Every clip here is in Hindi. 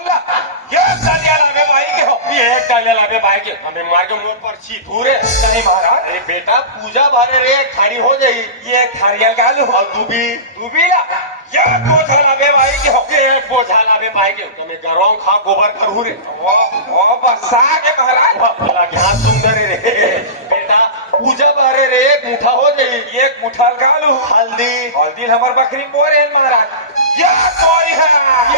बोलला ये डालिया लावे भाई के हो ये एक डाले लावे भाई के हमें मार के मुंह पर सीधूरे नहीं महाराज अरे बेटा पूजा भारे रे खारी हो जाई ये थारिया गालू और डूबीला ये बोझा लावे भाई के हो ये एक बोझा लावे भाई के हमें गरौं खा गोबर करू रे ओ बसा के महाराज भला क्या सुंदर रे बेटा पूजा भारे रे एक मुठा हो जाई एक मुठाल गालू हल्दी हमार बकरी मोरे महाराज ये कोई है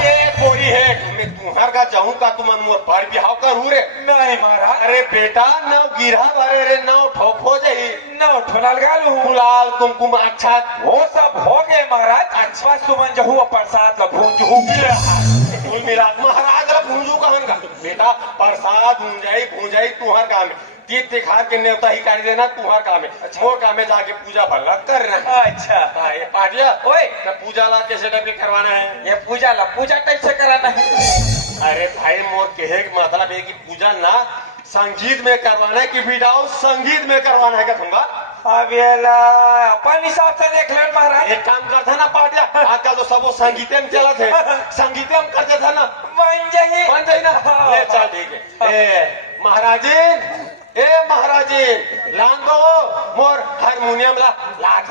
ये कोरी है मैं तुम्हार का चाहूँ का तुम मोर पर बिहाव करू रे नहीं महाराज अरे बेटा न गिरा बारे रे न ठोक हो जाई न ठोलाल गालू गुलाल कुमकुम अच्छा वो सब हो गए महाराज अच्छा सुमन जहू प्रसाद का भूंजू कुल मिला महाराज रा भूंजू कहन का बेटा प्रसाद भूंजाई तुहार काम है तीर्थ तिखार के न्योता ही कर देना तुम्हार काम है मोर काम है जाके पूजा भला कर रहा है अच्छा ये पाटिया ओए तो पूजा ला कैसे डबे करवाना है ये पूजा कैसे कराना है अरे भाई मोर कहे का मतलब है कि पूजा ना संगीत में करवाना है कि विदाउट संगीत में करवाना है क्या तुमका अब अपन हिसाब से देख ले महाराज एक काम करता ना पाटिया आजकल तो सब संगीते में चला थे संगीते में करते था ना बन जाही ना ले चल ठीक है ए महाराजी लान दो मोर हारमोनियम ला लाख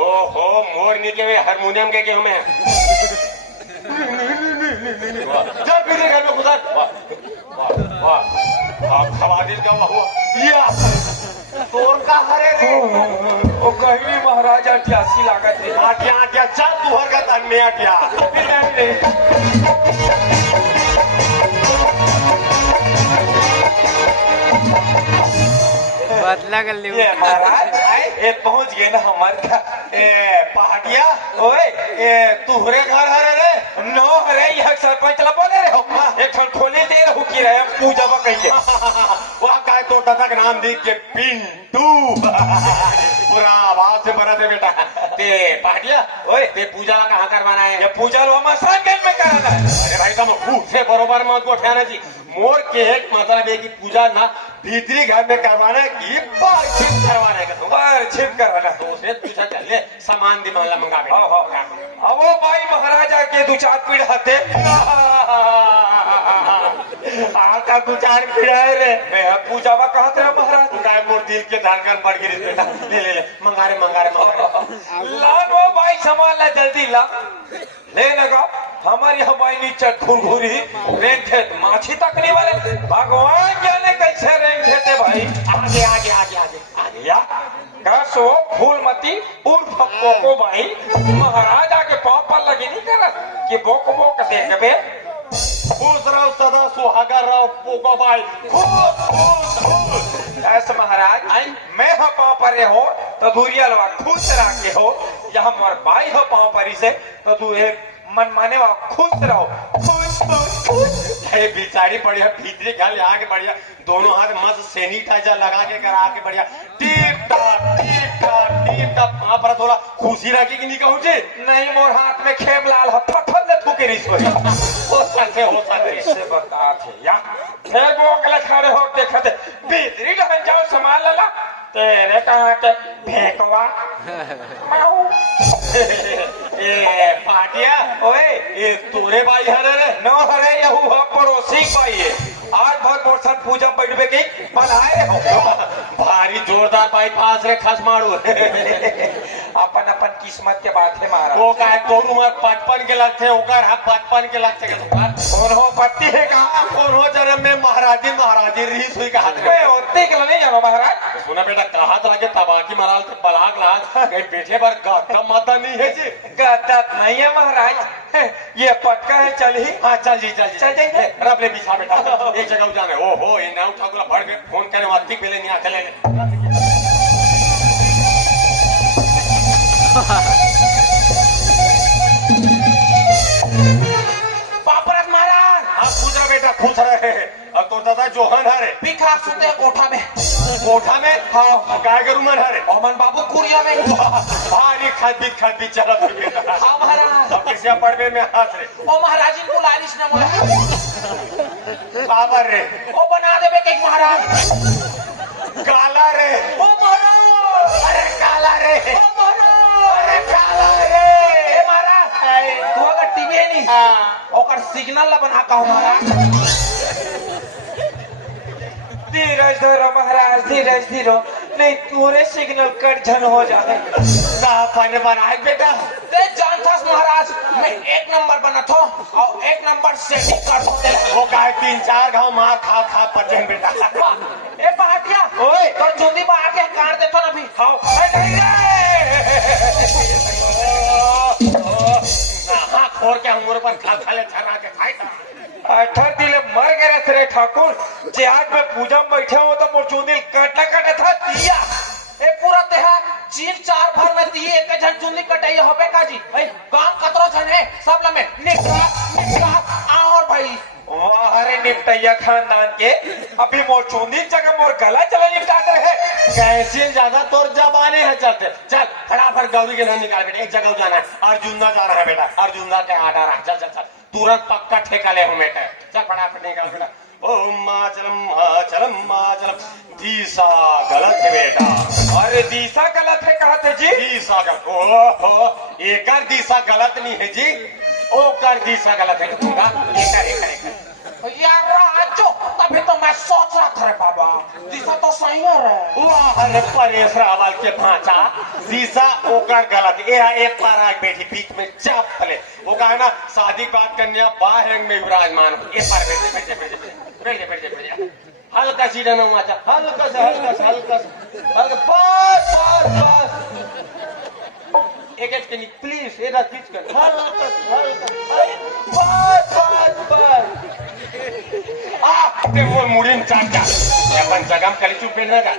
ओहो मोर नी के हारमोनियम के हमें जब भी घर में खुदा खवा दिल का हुआ तोर का हरे रे ओ कहीं महाराज 88 लागत है आटिया चल तुहर का तन में आटिया बदला कर ले ये महाराज ये पहुंच गए ना हमारे पहाड़िया ओए तुहरे घर हरे रे नो हरे यह सरपंच ला बोले रे एक ठन खोली दे रहो की रहे पूजा बा कह के वहाँ का तो तक नाम देख के पिंटू पूरा आवाज से बना दे बेटा ते पहाड़िया ओए ते पूजा कहाँ करवाना है ये पूजा लो मसानगंज में कराना है अरे भाई तुम खूब से बरोबर मत को उठाना जी मोर के एक मतलब है कि पूजा ना भीतरी घर में करवाना है कि बाहर छिप करवाना है बाहर छिप करवाना तो उसे पूछा चले सामान दी माला मंगा के अब वो भाई महाराजा के दो चार पीढ़ हते आका दो चार पीढ़ है रे मैं पूजा बा कहा तेरा महाराज गाय मोर दिल के धड़कन बढ़ गई बेटा ले मंगा रे लान वो भाई सामान ला जल्दी ला ले लगा हमारी हमारी नीचे खुरखुरी रेंगे माछी तक नहीं वाले भगवान जाने कैसे रेंगे थे भाई आगे या कसो फूलमती उर्फ बोको भाई महाराजा के पाँव पर लगी नहीं कर कि बोक बोक देख बे खुश रहो सदा सुहागा रहो पोको भाई खुश ऐसे महाराज मैं हो पाँव पर हो तो दूरिया लवा खुश रखे हो या हमारे भाई हो पाँव पर से तो तू एक मन माने वा खुश रहो खुश बिचारी बढ़िया भीतरी घर आगे बढ़िया दोनों हाथ मस्त सैनिटाइजर लगा के करा के बढ़िया टीप टाप वहां पर थोड़ा खुशी रखी कि नहीं कहूँ नहीं मोर हाथ में खेम लाल फटफट ले थूके रिस हो सकते इससे बता थे या फिर वो अगले खड़े हो देखते भीतरी ढहन जाओ सामान लला तेरे कहाँ के भेकवा ए पाटिया ओए ये तोरे भाई हरे रे नो हरे यहू हम पड़ोसी भाई है आज बहुत मोरसन पूजा बैठबे की पलाए हो भारी जोरदार बाईपास रे खस मारू अपन अपन किस्मत के बात है महाराज। वो का है तोर उम्र 55 के लगते ओकर हा 55 के लगते कौन हो पत्ती है कहा कौन हो जन्म में महाराजी रीस हुई का हाथ में होते के नहीं जानो महाराज। सुना बेटा कहा तो लगे तबाकी मराल तो बलाक लाज कहीं बेटे पर गाता माता नहीं है जी गद्दा नहीं है महाराज। ये पटका है चल ही। हाँ चल जी चल जाइए। रब ले बिछा बेटा एक जगह जाना है ओहो ये नाम ठाकुर भर के फोन करे वाती पहले नहीं आते लेने पापरत महाराज। हाँ पूछ रहा बेटा पूछ रहे हैं अब तो दादा जोहन हरे भिखा सुते कोठा में। कोठा में हाँ गाय के रूमन हरे ओमन बाबू कुरिया में। भारी खाद बीत चला तो बेटा हाँ महाराज। अब किसी पड़वे में हाथ रे ओ महाराज इनको लालिश न बोला बाबर रे ओ बना देवे के महाराज। काला रे ओ महाराज। अरे काला रे ओ महाराज। अरे काला रे ए महाराज तू अगर टीवी है नहीं ओकर सिग्नल ला बना का महाराज। धीरज धरो महाराज धीरज धीरो नहीं पूरे सिग्नल कट झन हो जाए। पानी बनाए बेटा ते जानथास महाराज मैं 1 नंबर बना था और 1 नंबर सेटिंग कर सकते। वो गाय 3-4 घाव मार खा खा पर जाए बेटा ए पहाटिया ओए तो चुंदी बाहर के काट देतो ना भी खाओ। ना खोर के हमरे पर खा खा ले छरा के खाए अठर दिले मर गए रे ठाकुर जे आज में पूजा में बैठे हो तो मोर चुंदी काटना काटा था दिया ए पूरा तेहा 4 भर में दिए एक जन चुंदी कटाई होबे काजी भाई काम कतरो जन है सब लमे निकला और भाई वाह रे निपटैया खानदान के अभी मोर चुंदी जगह मोर गला चला निपटा रहे कैसे ज्यादा तोर जबाने है चलते चल फटाफट गौरी के नाम निकाल बेटा एक जगह जाना है अर्जुना जाना है बेटा अर्जुना के आटा रहा चल चल चल तुरंत पक्का ठेका ले हूँ बेटा चल फटाफट निकाल बेटा ओम माचलम दीसा गलत है बेटा अरे दिशा गलत है कहा थे जी। दीसा गलत ओहो एकर दिशा गलत नहीं है जी ओकर दिशा गलत है एकर यार राजो तभी तो मैं सोच रहा था रे बाबा दिशा तो सही है रे। वाह अरे परेश रावल के भांचा दिशा ओकर गलत ये एक पाराग बेटी बीच में चाप फले वो कहा ना शादी बात करने बाहर में विराजमान ये पार बैठे हल्का सीधा न हुआ हल्का एक के लिए प्लीज ये खींच कर बस वो मुड़ीन चाचा अपन जगम कली चुप बैठना का